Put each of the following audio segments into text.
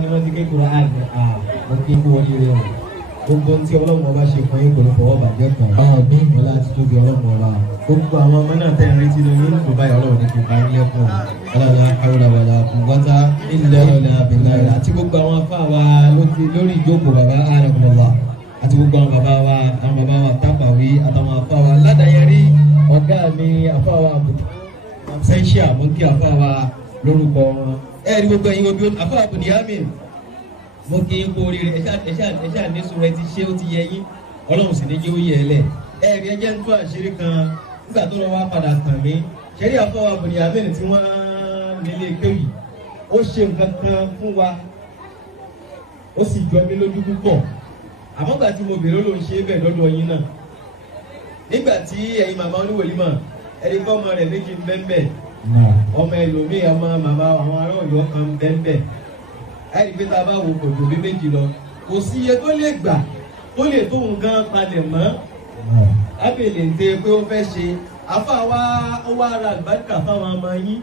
ni wọ́n ti ké Quran mo kí kú oríire o gbogbo tí ọlọ́run ọba ṣe fún yín kò ní fọwọ́ bàjẹ́ kan wọ́n láti tóbi ọlọ́run ọba gbogbo àwọn ọmọ náà tẹ́ ń retí lórí ní Dubai ọlọ́run ní kíkà ń lẹ́kùn ọlọ́run hawla wala quwwata illa billah àti gbogbo àwọn afá wa lórí ìjókòó bàbá àrẹ̀kùnlọ́wà àti gbogbo àwọn bàbá wa tápàwí àtàwọn afá wa ládàáyẹrí ọ̀gá mi afá wa sẹ́ńṣíà mú kí afá wa lórúkọ wọn ẹ̀rí gbogbo ẹ̀yin obi afá wa Bunyamin mo kí n kó oríire ẹ̀ṣà nísù rẹ ti ṣe ó ti yẹ yín ọlọ́run sì ní jẹ́ ó yẹ ẹ lẹ̀ ẹ̀rí ẹjẹ́ ń tó àṣírí kan nígbà tó lọ wá padà tàn mí ṣẹ́rí afá wa Bunyamin tí wọ́n nílé kéwì ó ṣe nǹkan kan fún wa ó sì jọ mí lójú púpọ̀ àmọ́ gbà tí mo bèrè ló ń ṣe bẹ́ẹ̀ lọ́dọ̀ yín náà nígbà tí ẹ̀yin màmá oníwòlímọ̀ ẹni kọ́ ọmọ rẹ̀ méjì ń bẹ́ẹ̀ ọmọ ẹlòmíì ọmọ màmá àwọn ará Ọ̀yọ́ kan ń bẹ́ẹ̀ ẹni pé tá a bá wo kòtò bí méjì lọ kò sí iye tó lè gbà tó lè tó nǹkan palẹ̀ mọ́ ábẹ̀lẹ̀ ń tẹ pé ó fẹ́ ṣe afá wa ó wá ra àlùbáríkà fáwọn ọmọ yín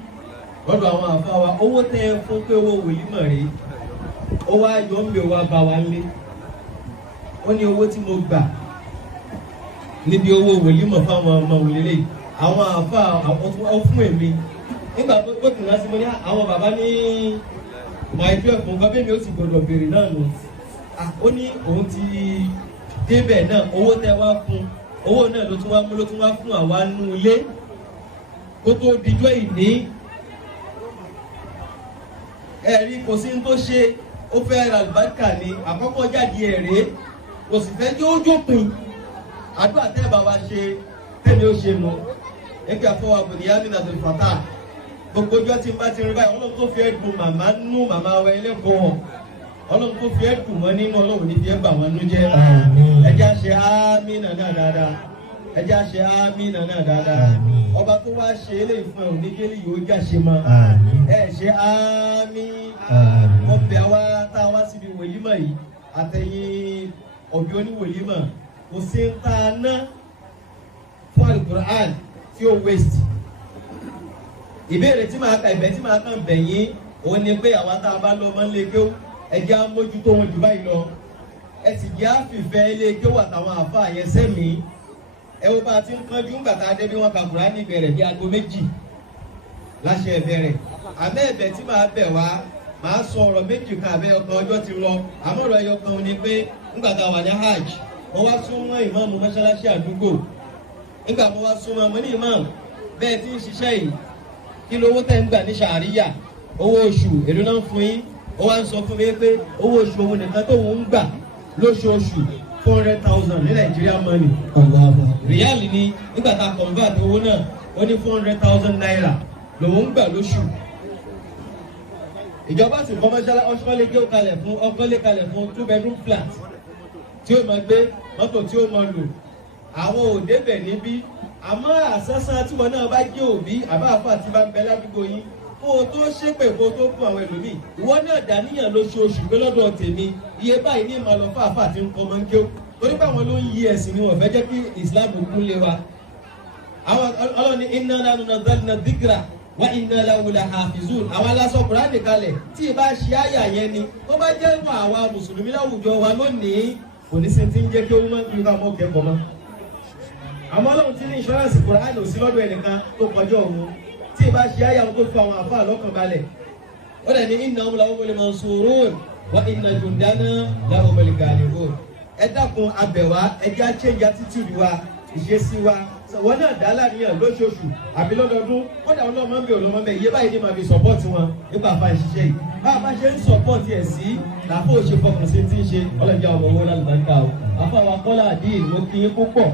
lọ́dọ̀ àwọn afá wa owó tẹ fún pé owó wòlímọ̀ rèé ó wá yọ ń bẹ wá bá wa lé ó ní owó tí mo gbà níbi owó wòlímọ̀ fáwọn ọmọ òlélẹ àwọn àfa fún èmi nígbà tó tún lásì mo ní àwọn bàbá ní my twelve fún nǹkan bẹ́ẹ̀ mi ó sì gbọdọ̀ béèrè náà nù ó ní òun ti débẹ̀ náà owó tẹ wá fún owó náà ló tún wá fún àwa nú ilé kó tó dijọ́ ìní ẹ̀rí kò sí ní tó ṣe ó fẹ́ ra àlùbáríkà ní àkọ́kọ́ jáde ẹ̀rẹ́ kò sì fẹ́ jẹ́ ó jópin àdúrà tẹ́ bá wa ṣe tẹ́lẹ̀ ó ṣe mọ́ ẹgbẹ́ àfọwọ́ Bunyamin Abd'Fatai gbogbo ọjọ́ tí n bá ti rí báyìí ọlọ́run tó fi ẹ̀dùn màmá nú màmá wa ẹlẹ́kọ̀ọ́ ọlọ́run tó fi ẹ̀dùn wọn nínú ọlọ́run ní fi ẹ̀ bà wọn nú jẹ́ ẹjẹ́ àṣẹ àmínà náà dáadáa ẹjẹ́ àṣẹ àmínà náà dáadáa ọba tó wá ṣe eléyìí fún ẹ òní kélé yóò jáṣe mọ́ ẹ ṣe àmín ọbẹ̀ wa tá a wá síbi wòlímọ̀ yìí àtẹ̀yìn ọ̀bí oníwòlímọ̀ kò sí ń ta ná fún Al-Qur'an tí ó waste. ìbéèrè tí màá ka ìbẹ̀ tí màá kàn bẹ̀yìn òun ni pé àwa tá a bá lọ ọmọ ilé kéwú ẹjẹ́ á mójútó wọn jù báyìí lọ ẹ sì jẹ́ àfìfẹ́ ilé kéwú àtàwọn àfa yẹn sẹ́mi ẹ wo bá a ti ń kánjú ńgbà tá a dé bí wọ́n ka Kùránì bẹ̀rẹ̀ bí aago 2 láṣẹ ìbẹ̀rẹ̀ àmọ́ ẹ̀bẹ̀ tí màá bẹ̀ wá màá sọ ọ̀rọ̀ 2 kan àbẹ́ ọkàn ọjọ́ ti lọ àmọ́ ọ̀rọ̀ ẹyọ kan ni pé ńgbà tá a wà ní hajj mo wá súnmọ́ ìmáàmù mọ́ṣáláṣí àdúgbò nígbà mo wá súnmọ́ mo ní ìmáàmù bẹ́ẹ̀ tí ń ṣiṣẹ́ yìí kí lówó tẹ́ ń gbà ní ṣàríyà owó oṣù èlò náà fún yín ó wá ń sọ fún mi pé owó oṣù òun nìkan tó ń gbà lóṣooṣù 400,000 ní Nàìjíríà money ríálì ni nígbà tá a convert owó náà ó ní 400,000 naira lòun ń gbà lóṣù ìjọba sì kọ́ mọ́ṣáláṣí kalẹ̀ fún 2 bedroom flat tí ó máa gbé mọ́tò tí ó máa lò àwọn òde bẹ̀ níbí àmọ́ àsánsán tí wọn náà bá jẹ́ òbí àbáfà tí bá ń bẹ ládùúgbò yín kó o tó ṣépè kó o tó fún àwọn ẹlòmíì ìwọ náà dàníyàn lóṣooṣù pé lọ́dọ̀ tèmi iye báyìí ní ìmọ̀ àlọ́fà àfà tí ń kọ́ máa ń ké o torí pé àwọn ló ń yí ẹ̀sìn ni wọ́n fẹ́ jẹ́ kí Islam kún lé wa àwọn ọlọ́ni inna nahnu nazzalna dhikra wa inna lahu lahafizun àwọn aláṣọ Kùránì kalẹ̀ tí ì bá ṣe àyà yẹn ni tó bá jẹ́ ìwọ̀n àwa mùsùlùmí láwùjọ wa lónìí kò ní sí ti ń jẹ́ kí ó máa ń fi ká mọ́ kẹ́kọ̀ọ́ mọ́. àmọ́ ọlọ́run tí ní insurance Kùránì ò sí lọ́dọ̀ ẹnìkan tó kọjá òun tí ì bá ṣe àyà wọn tó fi àwọn àfáà lọ́kàn balẹ̀. ó dẹ̀ ní innahum lahumul mansurun wa inna jundana lahumul ghalibun. ẹ dákun abẹ̀wá ẹjẹ́ á change attitude wa ìṣesí wa wọn náà dá láàníyàn lóṣooṣù àbí lọ́dọọdún kódà ọlọ́mọ ń bẹ ọlọ́mọ ń bẹ iye báyìí ní màá fi support wọn nípa àfa ìṣiṣẹ́ yìí bá a bá ṣe ń support ẹ̀ sí làáfó òṣè fọkàn sí ti ń ṣe ọlọ́jà ọmọ owó lálùbáríkà o àfa wa Kọ́lá àdín mo kí yín púpọ̀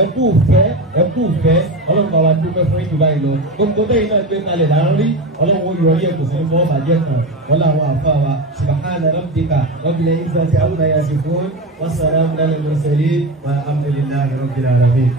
ẹ kú ìfẹ́ ọlọ́run wa dúpẹ́ fún yín báyìí lọ gbogbo bẹ́ẹ̀ náà gbé kalẹ̀ là ń rí ọlọ́run ó yọrí ẹ̀kọ́ fún fún bàjẹ́ kan wọ́n láwọn àfa wa subhana rabbika rabbil izzati amma yasifun wa salamun alal mursalin walhamdulillahi rabbil alamin.